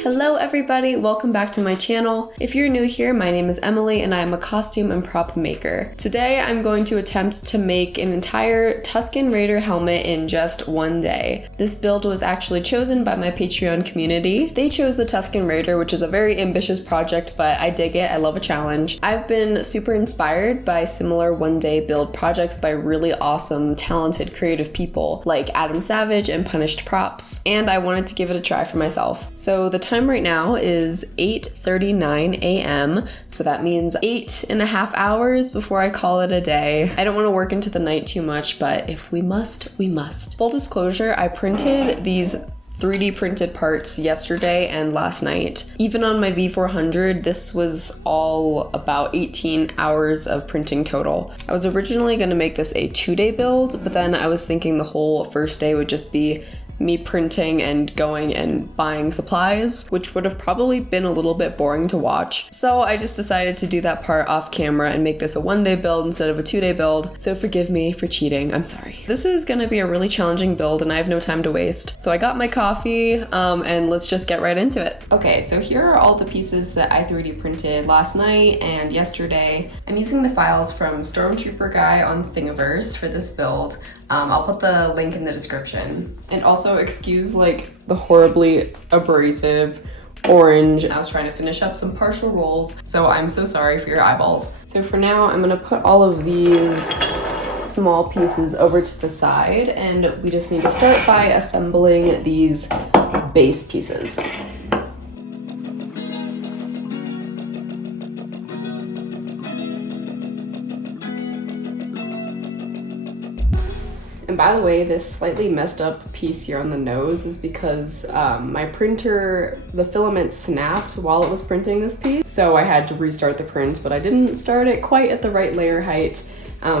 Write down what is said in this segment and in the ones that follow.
Hello everybody, welcome back to my channel. If you're new here, my name is Emily and I am a costume and prop maker. Today I'm going to attempt to make an entire Tusken Raider helmet in just one day. This build was actually chosen by my Patreon community. They chose the Tusken Raider, which is a very ambitious project, but I dig it, I love a challenge. I've been super inspired by similar one-day build projects by really awesome, talented, creative people like Adam Savage and Punished Props, and I wanted to give it a try for myself. So the time right now is 8:39 a.m. So that means 8.5 hours before I call it a day. I don't want to work into the night too much, but if we must, we must. Full disclosure, I printed these 3D printed parts yesterday and last night. Even on my V400, this was all about 18 hours of printing total. I was originally going to make this a 2-day build, but then I was thinking the whole first day would just be me printing and going and buying supplies, which would have probably been a little bit boring to watch. So I just decided to do that part off camera and make this a 1-day build instead of a 2-day build. So forgive me for cheating, I'm sorry. This is gonna be a really challenging build and I have no time to waste. So I got my coffee and let's just get right into it. Okay, so here are all the pieces that I 3D printed last night and yesterday. I'm using the files from Stormtrooper Guy on Thingiverse for this build. I'll put the link in the description. And also excuse like the horribly abrasive orange. I was trying to finish up some partial rolls, so I'm so sorry for your eyeballs. So for now, I'm gonna put all of these small pieces over to the side, and we just need to start by assembling these base pieces. And by the way, this slightly messed up piece here on the nose is because my printer, the filament snapped while it was printing this piece. So I had to restart the print, but I didn't start it quite at the right layer height,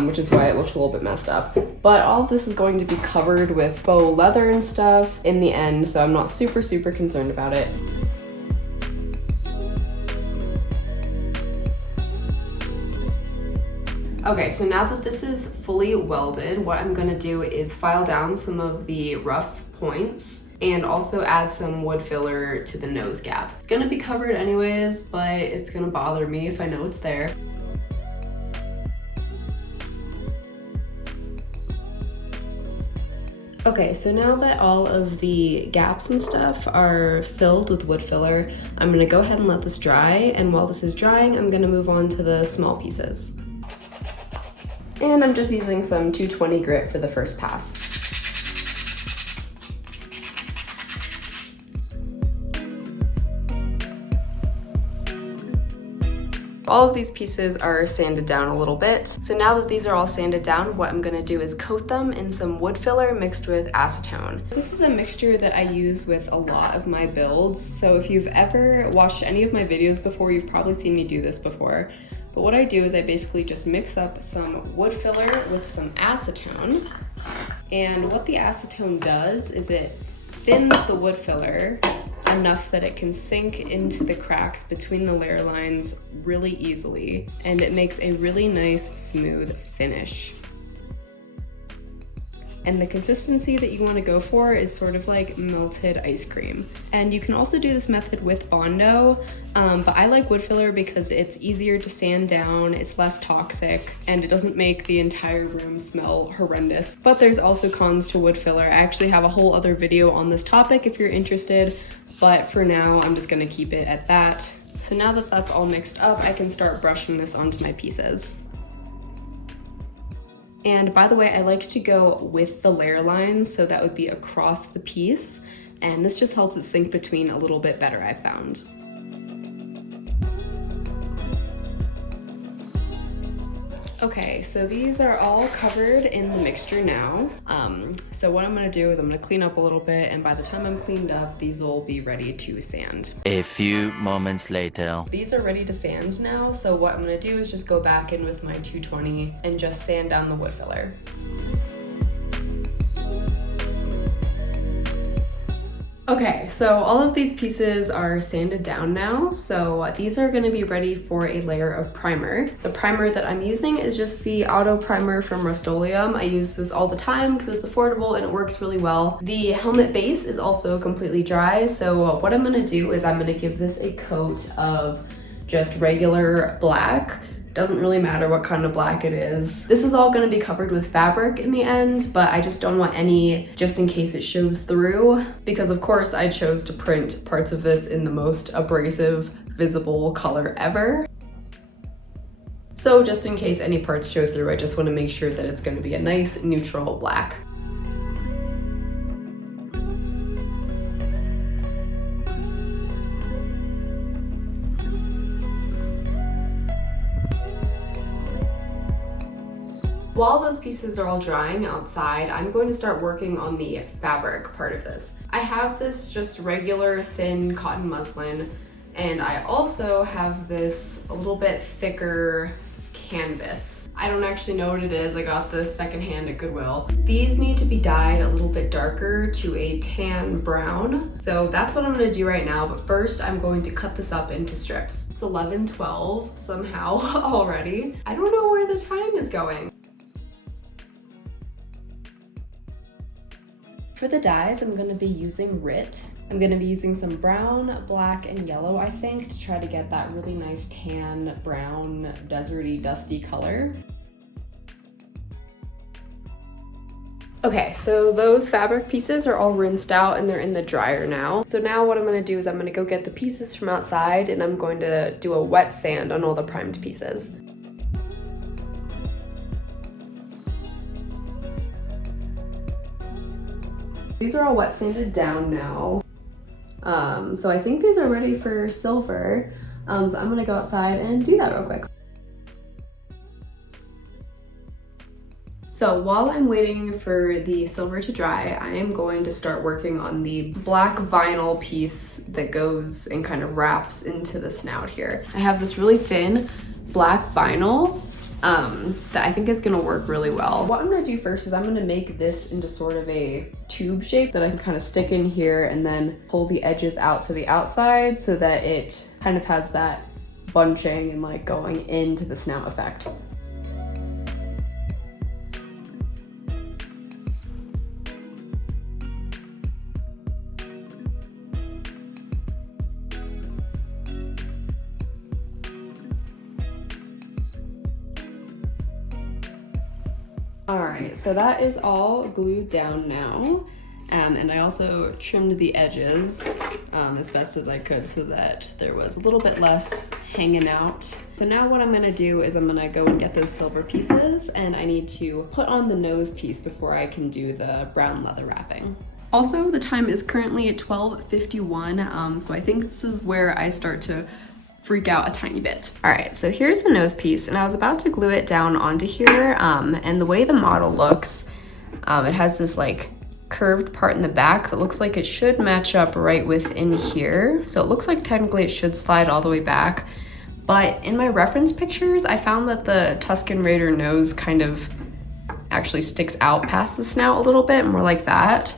which is why it looks a little bit messed up. But all of this is going to be covered with faux leather and stuff in the end, so I'm not super concerned about it. Okay, so now that this is fully welded, what I'm gonna do is file down some of the rough points and also add some wood filler to the nose gap. It's gonna be covered anyways, but it's gonna bother me if I know it's there. Okay, so now that all of the gaps and stuff are filled with wood filler, I'm gonna go ahead and let this dry, and while this is drying, I'm gonna move on to the small pieces. And I'm just using some 220 grit for the first pass. All of these pieces are sanded down a little bit. So now that these are all sanded down, what I'm gonna do is coat them in some wood filler mixed with acetone. This is a mixture that I use with a lot of my builds. So if you've ever watched any of my videos before, you've probably seen me do this before. But what I do is I basically just mix up some wood filler with some acetone. And what the acetone does is it thins the wood filler enough that it can sink into the cracks between the layer lines really easily. And it makes a really nice, smooth finish. And the consistency that you want to go for is sort of like melted ice cream. And you can also do this method with Bondo, but I like wood filler because it's easier to sand down, it's less toxic, and it doesn't make the entire room smell horrendous. But there's also cons to wood filler. I actually have a whole other video on this topic if you're interested, but for now, I'm just gonna keep it at that. So now that that's all mixed up, I can start brushing this onto my pieces. And by the way, I like to go with the layer lines, so that would be across the piece. And this just helps it sink between a little bit better, I found. Okay, so these are all covered in the mixture now. So what I'm gonna do is I'm gonna clean up a little bit, and by the time I'm cleaned up, these will be ready to sand. A few moments later. These are ready to sand now, so what I'm gonna do is just go back in with my 220 and just sand down the wood filler. Okay, so all of these pieces are sanded down now, so these are going to be ready for a layer of primer. The primer that I'm using is just the Auto Primer from Rust-Oleum. I use this all the time because it's affordable and it works really well. The helmet base is also completely dry, so what I'm going to do is I'm going to give this a coat of just regular black. Doesn't really matter what kind of black it is. This is all gonna be covered with fabric in the end, but I just don't want any just in case it shows through, because of course I chose to print parts of this in the most abrasive, visible color ever. So just in case any parts show through, I just wanna make sure that it's gonna be a nice neutral black. While those pieces are all drying outside, I'm going to start working on the fabric part of this. I have this just regular thin cotton muslin, and I also have this a little bit thicker canvas. I don't actually know what it is. I got this secondhand at Goodwill. These need to be dyed a little bit darker to a tan brown. So that's what I'm gonna do right now, but first I'm going to cut this up into strips. It's 11:12 somehow already. I don't know where the time is going. For the dyes, I'm going to be using RIT. I'm going to be using some brown, black, and yellow, I think, to try to get that really nice tan, brown, deserty, dusty color. Okay, so those fabric pieces are all rinsed out and they're in the dryer now. So now what I'm going to do is I'm going to go get the pieces from outside and I'm going to do a wet sand on all the primed pieces. These are all wet sanded down now. So I think these are ready for silver. So I'm gonna go outside and do that real quick. So while I'm waiting for the silver to dry, I am going to start working on the black vinyl piece that goes and kind of wraps into the snout here. I have this really thin black vinyl that I think is gonna work really well. What I'm gonna do first is I'm gonna make this into sort of a tube shape that I can kind of stick in here and then pull the edges out to the outside so that it kind of has that bunching and like going into the snout effect. All right, so that is all glued down now. And I also trimmed the edges as best as I could so that there was a little bit less hanging out. So now what I'm gonna do is I'm gonna go and get those silver pieces and I need to put on the nose piece before I can do the brown leather wrapping. Also, the time is currently at 12:51, so I think this is where I start to freak out a tiny bit. All right, so here's the nose piece and I was about to glue it down onto here, and the way the model looks, it has this like curved part in the back that looks like it should match up right within here. So it looks like technically it should slide all the way back, but in my reference pictures, I found that the Tusken Raider nose kind of actually sticks out past the snout a little bit, more like that.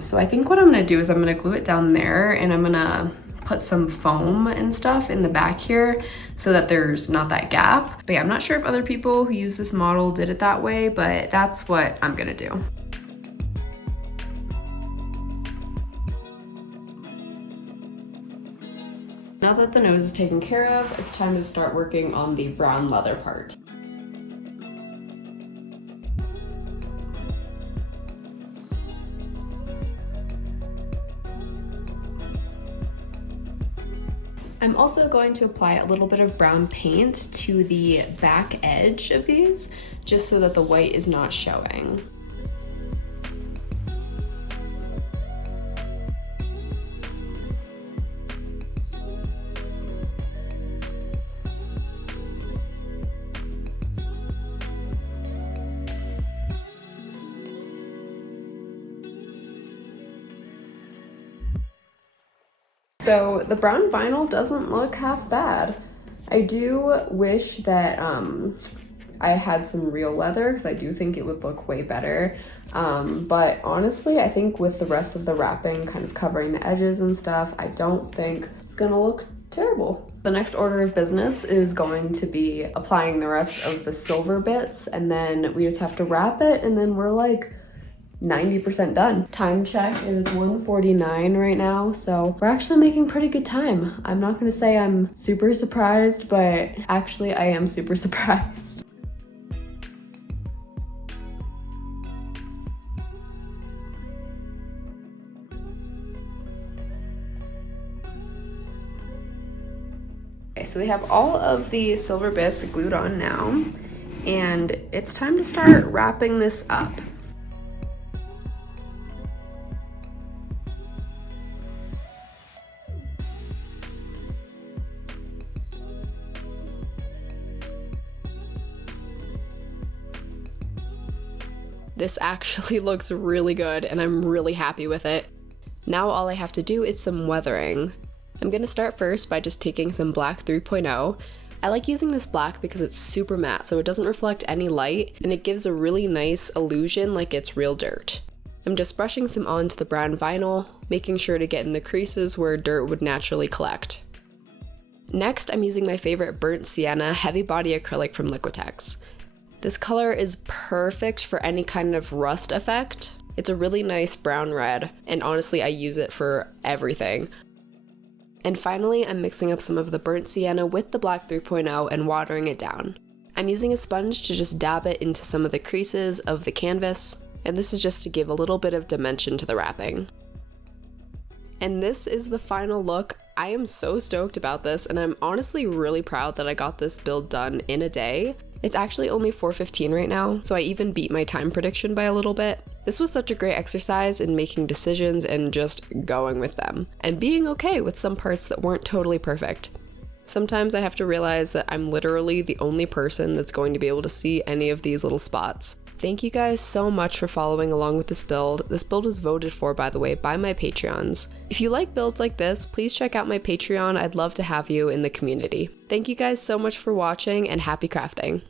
So I think what I'm gonna do is I'm gonna glue it down there and I'm gonna put some foam and stuff in the back here so that there's not that gap. But yeah, I'm not sure if other people who use this model did it that way, but that's what I'm gonna do. Now that the nose is taken care of, it's time to start working on the brown leather part. I'm also going to apply a little bit of brown paint to the back edge of these, just so that the white is not showing. So the brown vinyl doesn't look half bad. I do wish that I had some real leather because I do think it would look way better. But honestly, I think with the rest of the wrapping kind of covering the edges and stuff, I don't think it's gonna look terrible. The next order of business is going to be applying the rest of the silver bits, and then we just have to wrap it, and then we're like 90% done. Time check, it is 1:49 right now, so we're actually making pretty good time. I'm not gonna say I'm super surprised, but actually I am super surprised. Okay, so we have all of the silver bits glued on now, and it's time to start wrapping this up. This actually looks really good, and I'm really happy with it. Now all I have to do is some weathering. I'm gonna start first by just taking some black 3.0. I like using this black because it's super matte, so it doesn't reflect any light, and it gives a really nice illusion like it's real dirt. I'm just brushing some onto the brown vinyl, making sure to get in the creases where dirt would naturally collect. Next, I'm using my favorite burnt sienna heavy body acrylic from Liquitex. This color is perfect for any kind of rust effect. It's a really nice brown red, and honestly I use it for everything. And finally, I'm mixing up some of the burnt sienna with the black 3.0 and watering it down. I'm using a sponge to just dab it into some of the creases of the canvas, and this is just to give a little bit of dimension to the wrapping. And this is the final look. I am so stoked about this, and I'm honestly really proud that I got this build done in a day. It's actually only 4:15 right now, so I even beat my time prediction by a little bit. This was such a great exercise in making decisions and just going with them, and being okay with some parts that weren't totally perfect. Sometimes I have to realize that I'm literally the only person that's going to be able to see any of these little spots. Thank you guys so much for following along with this build. This build was voted for, by the way, by my Patreons. If you like builds like this, please check out my Patreon. I'd love to have you in the community. Thank you guys so much for watching, and happy crafting.